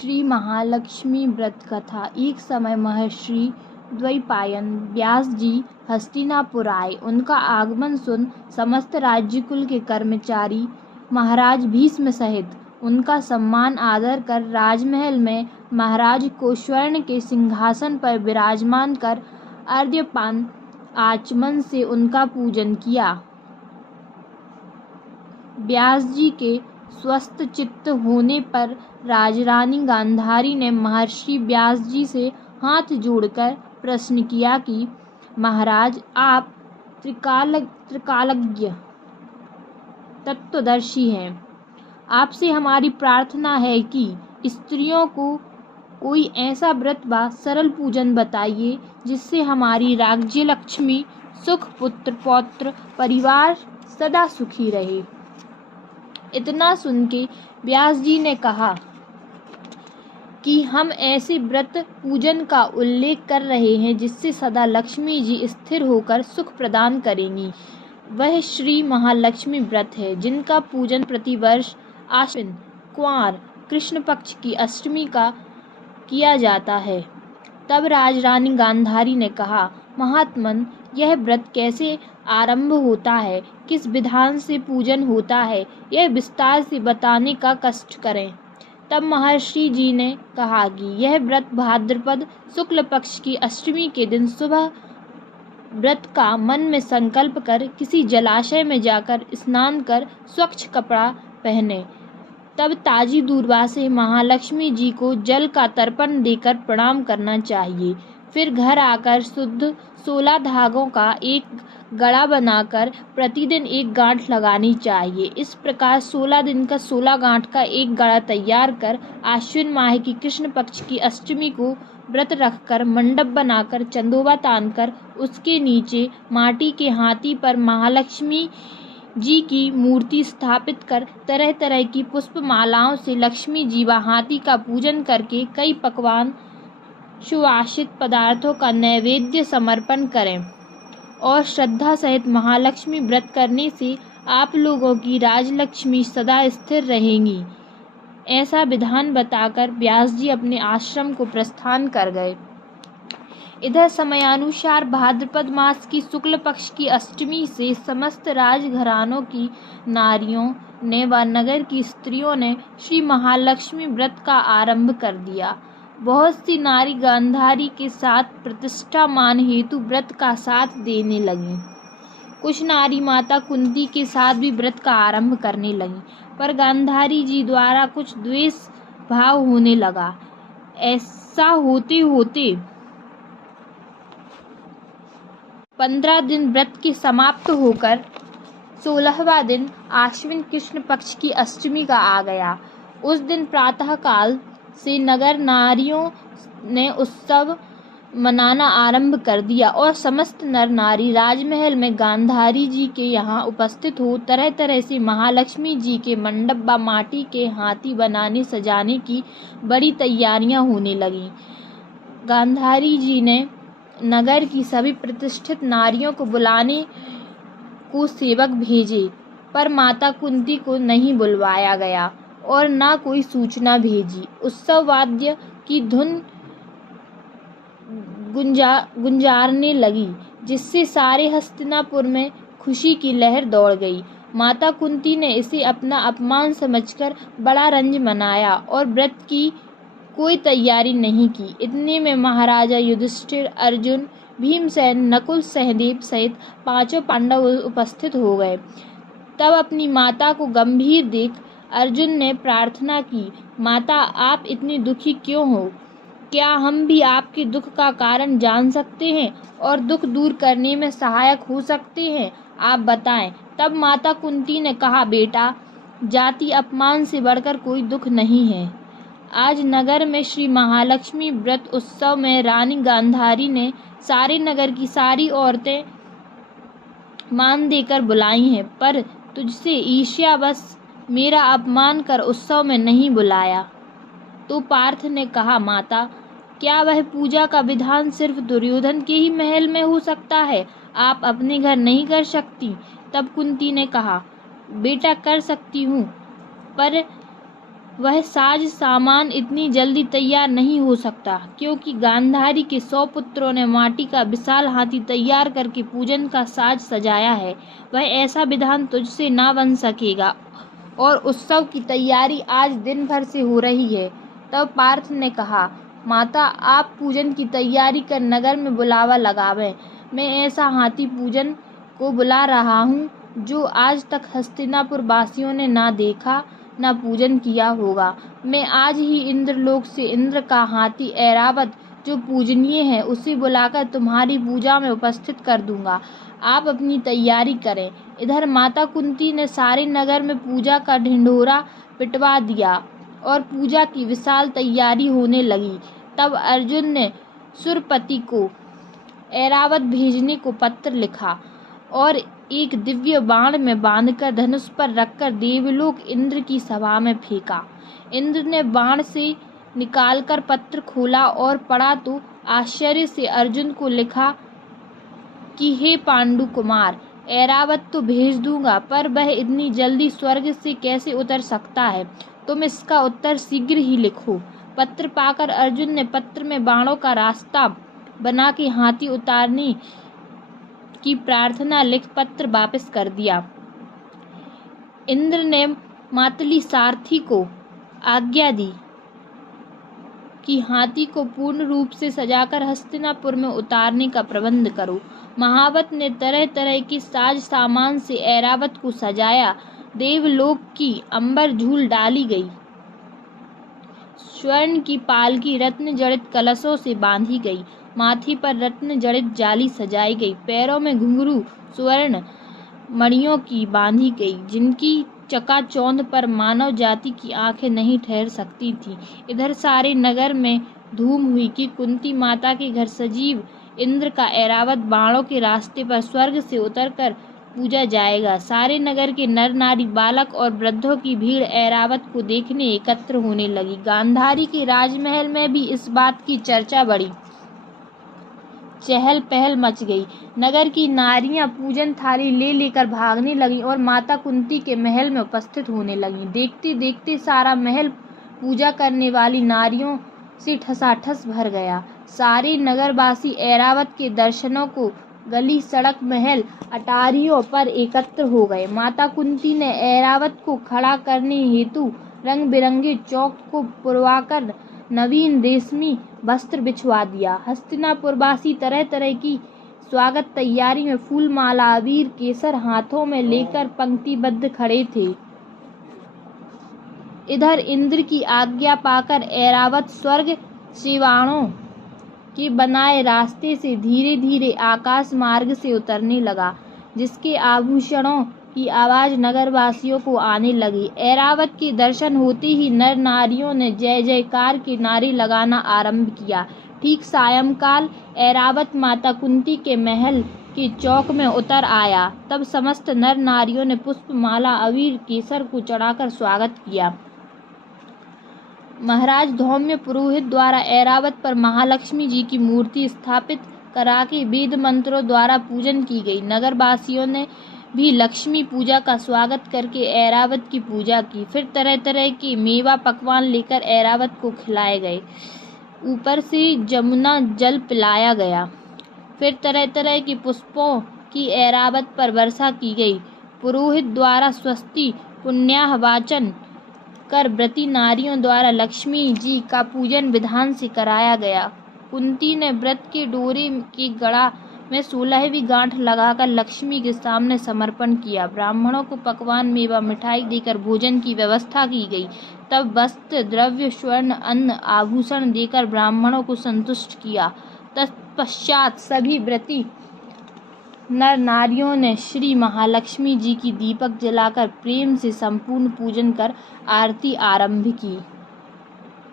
श्री महालक्ष्मी व्रत कथा। एक समय महर्षि द्वैपायन व्यास जी हस्तिनापुर आए। उनका आगमन सुन समस्त राज्यकुल के कर्मचारी महाराज भीष्म सहित उनका सम्मान आदर कर राजमहल में महाराज को स्वर्ण के सिंहासन पर विराजमान कर अर्घ्यपान आचमन से उनका पूजन किया। व्यास जी के स्वस्थ चित्त होने पर राजरानी गांधारी ने महर्षि व्यास जी से हाथ जोड़कर प्रश्न किया कि महाराज, आप त्रिकालज्ञ तत्वदर्शी हैं। आपसे हमारी प्रार्थना है कि स्त्रियों को कोई ऐसा व्रत व सरल पूजन बताइए जिससे हमारी राज्य लक्ष्मी, सुख, पुत्र पौत्र परिवार सदा सुखी रहे। इतना सुन के व्यास जी ने कहा कि हम ऐसे व्रत पूजन का उल्लेख कर रहे हैं जिससे सदा लक्ष्मी जी स्थिर होकर सुख प्रदान करेंगी। वह श्री महालक्ष्मी व्रत है जिनका पूजन प्रतिवर्ष आश्विन कुंवार कृष्ण पक्ष की अष्टमी का किया जाता है। तब राजरानी गांधारी ने कहा, महात्मन, यह व्रत कैसे आरंभ होता है, किस विधान से पूजन होता है, यह विस्तार से बताने का कष्ट करें। तब महर्षि जी ने कहा कि यह व्रत भाद्रपद शुक्ल पक्ष की अष्टमी के दिन सुबह व्रत का मन में संकल्प कर किसी जलाशय में जाकर स्नान कर स्वच्छ कपड़ा पहने, तब ताजी दूर्वा से महालक्ष्मी जी को जल का तर्पण देकर प्रणाम करना चाहिए। फिर घर आकर शुद्ध 16 धागों का एक गड़ा बनाकर प्रतिदिन एक गांठ लगानी चाहिए। इस प्रकार 16 दिन का 16 गांठ का एक गड़ा तैयार कर आश्विन माह की कृष्ण पक्ष की अष्टमी को व्रत रखकर मंडप बनाकर चंदोबा तानकर उसके नीचे माटी के हाथी पर महालक्ष्मी जी की मूर्ति स्थापित कर तरह तरह की पुष्प मालाओं से लक्ष्मी जी व हाथी का पूजन करके कई पकवान सुवासित पदार्थों का नैवेद्य समर्पण करें। और श्रद्धा सहित महालक्ष्मी व्रत करने से आप लोगों की राजलक्ष्मी सदा स्थिर रहेंगी। ऐसा विधान बताकर व्यास जी अपने आश्रम को प्रस्थान कर गए। इधर समयानुसार भाद्रपद मास की शुक्ल पक्ष की अष्टमी से समस्त राजघरानों की नारियों ने व नगर की स्त्रियों ने श्री महालक्ष्मी व्रत का आरंभ कर दिया। बहुत सी नारी गांधारी के साथ प्रतिष्ठा मान हेतु व्रत का साथ देने लगी। कुछ नारी माता कुंती के साथ भी व्रत का आरंभ करने लगी, पर गांधारी जी द्वारा कुछ द्वेष भाव होने लगा। ऐसा होते होते 15 दिन व्रत के समाप्त होकर 16वां दिन आश्विन कृष्ण पक्ष की अष्टमी का आ गया। उस दिन प्रातः काल से नगर नारियों ने उत्सव मनाना आरंभ कर दिया और समस्त नर नारी राजमहल में गांधारी जी के यहाँ उपस्थित हो तरह तरह से महालक्ष्मी जी के मंडप व माटी के हाथी बनाने सजाने की बड़ी तैयारियां होने लगीं। गांधारी जी ने नगर की सभी प्रतिष्ठित नारियों को बुलाने को सेवक भेजे, पर माता कुंती को नहीं बुलवाया गया और न कोई सूचना भेजी। उत्सव वाद्य की धुन गुंजारने लगी, जिससे सारे हस्तिनापुर में खुशी की लहर दौड़ गई। माता कुंती ने इसे अपना अपमान समझकर बड़ा रंज मनाया और व्रत की कोई तैयारी नहीं की। इतने में महाराजा युधिष्ठिर, अर्जुन, भीमसेन, नकुल, सहदेव सहित 5 पांडव उपस्थित हो गए। तब अपनी माता को गंभीर देख अर्जुन ने प्रार्थना की, माता, आप इतनी दुखी क्यों हो? क्या हम भी आपके दुख का कारण जान सकते हैं और दुख दूर करने में सहायक हो सकते हैं? आप बताएं। तब माता कुंती ने कहा, बेटा, जाति अपमान से बढ़कर कोई दुख नहीं है। आज नगर में श्री महालक्ष्मी व्रत उत्सव में रानी गांधारी ने सारे नगर की सारी औरतें मान देकर बुलाई हैं, पर तुझसे ईर्ष्यावश मेरा अपमान कर उत्सव में नहीं बुलाया। तो पार्थ ने कहा, माता, क्या वह पूजा का विधान सिर्फ दुर्योधन के ही महल में हो सकता है? आप अपने घर नहीं कर सकती? तब कुंती ने कहा, बेटा, कर सकती हूँ, पर वह साज सामान इतनी जल्दी तैयार नहीं हो सकता, क्योंकि गांधारी के 100 पुत्रों ने माटी का विशाल हाथी तैयार करके पूजन का साज सजाया है। वह ऐसा विधान तुझसे ना बन सकेगा, और उत्सव की तैयारी आज दिन भर से हो रही है। तब पार्थ ने कहा, माता, आप पूजन की तैयारी कर नगर में बुलावा लगावें। मैं ऐसा हाथी पूजन को बुला रहा हूँ जो आज तक हस्तिनापुर वासियों ने ना देखा ना पूजन किया होगा। मैं आज ही इंद्रलोक से इंद्र का हाथी ऐरावत, जो पूजनीय है, उसे बुलाकर तुम्हारी पूजा में उपस्थित कर दूंगा। आप अपनी तैयारी करें। इधर माता कुंती ने सारे नगर में पूजा का ढिंढोरा पिटवा दिया और पूजा की विशाल तैयारी होने लगी। तब अर्जुन ने सुरपति को ऐरावत भेजने को पत्र लिखा और एक दिव्य बाण में बांधकर धनुष पर रखकर देवलोक इंद्र की सभा में फेंका। इंद्र ने बाण से निकालकर पत्र खोला और पढ़ा तो आश्चर्य से अर्जुन को लिखा कि हे पांडु कुमार, ऐरावत तो भेज दूंगा, पर वह इतनी जल्दी स्वर्ग से कैसे उतर सकता है? तुम इसका उत्तर शीघ्र ही लिखो। पत्र पाकर अर्जुन ने पत्र में बाणों का रास्ता बना के हाथी उतारने की प्रार्थना लिख पत्र वापस कर दिया। इंद्र ने मातली सारथी को आज्ञा दी कि हाथी को पूर्ण रूप से सजाकर हस्तिनापुर में उतारने का प्रबंध करो। महावत ने तरह तरह के साज सामान से ऐरावत को सजाया। देवलोक की अंबर झूल डाली गई। स्वर्ण की पालकी रत्न जड़ित कलशों से बांधी गई। माथे पर रत्न जड़ित जाली सजाई गई। पैरों में घुंघरू स्वर्ण मणियों की बांधी गई, जिनकी चकाचौंध पर मानव जाति की आंखें नहीं ठहर सकती थी। इधर सारे नगर में धूम हुई कि कुंती माता के घर सजीव इंद्र का ऐरावत बाणों के रास्ते पर स्वर्ग से उतरकर पूजा जाएगा। सारे नगर के नर नारी, बालक और वृद्धों की भीड़ ऐरावत को देखने एकत्र होने लगी। गांधारी के राजमहल में भी इस बात की चर्चा बढ़ी। चहल पहल मच गई। नगर की नारियां पूजन थाली ले लेकर भागने लगीं और माता कुंती के महल में उपस्थित होने लगीं। देखते देखते सारा महल पूजा करने वाली नारियों से ठसाठस भर गया। सारे नगरवासी ऐरावत के दर्शनों को गली, सड़क, महल, अटारियों पर एकत्र हो गए। माता कुंती ने ऐरावत को खड़ा करने हेतु रंग बिरंगे चौक को पुरवाकर नवीन रेशमी वस्त्र बिछवा दिया। हस्तिनापुरवासी तरह तरह की स्वागत तैयारी में फूल, माला, अबीर, केसर हाथों में लेकर पंक्तिबद्ध खड़े थे। इधर इंद्र की आज्ञा पाकर ऐरावत स्वर्ग से बाणों के बनाए रास्ते से धीरे धीरे आकाश मार्ग से उतरने लगा, जिसके आभूषणों की आवाज नगरवासियों को आने लगी। ऐरावत के दर्शन होते ही नर नारियों ने जय जयकार के नारे लगाना आरंभ किया। ठीक सायंकाल ऐरावत माता कुंती के महल के चौक में उतर आया। तब समस्त नर नारियों ने पुष्प, माला, अबीर, केसर को चढ़ाकर स्वागत किया। महाराज धौम्य पुरोहित द्वारा ऐरावत पर महालक्ष्मी जी की मूर्ति स्थापित करा के वेद मंत्रों द्वारा पूजन की गई। नगरवासियों ने भी लक्ष्मी पूजा का स्वागत करके ऐरावत की पूजा की। फिर तरह तरह के मेवा पकवान लेकर ऐरावत को खिलाए गए। ऊपर से जमुना जल पिलाया गया। फिर तरह तरह के पुष्पों की ऐरावत पर वर्षा की गई। पुरोहित द्वारा स्वस्ति पुण्याह वाचन कर व्रती नारियों द्वारा लक्ष्मी जी का पूजन विधान से कराया गया। कुंती ने व्रत के डोरे के गड़ा में 16वीं गांठ लगाकर लक्ष्मी के सामने समर्पण किया। ब्राह्मणों को पकवान, मेवा, मिठाई देकर भोजन की व्यवस्था की गई। तब वस्त्र, द्रव्य, स्वर्ण, अन्न, आभूषण देकर ब्राह्मणों को संतुष्ट किया। तत्पश्चात सभी व्रती नर नारियों ने श्री महालक्ष्मी जी की दीपक जलाकर प्रेम से संपूर्ण पूजन कर आरती आरंभ की।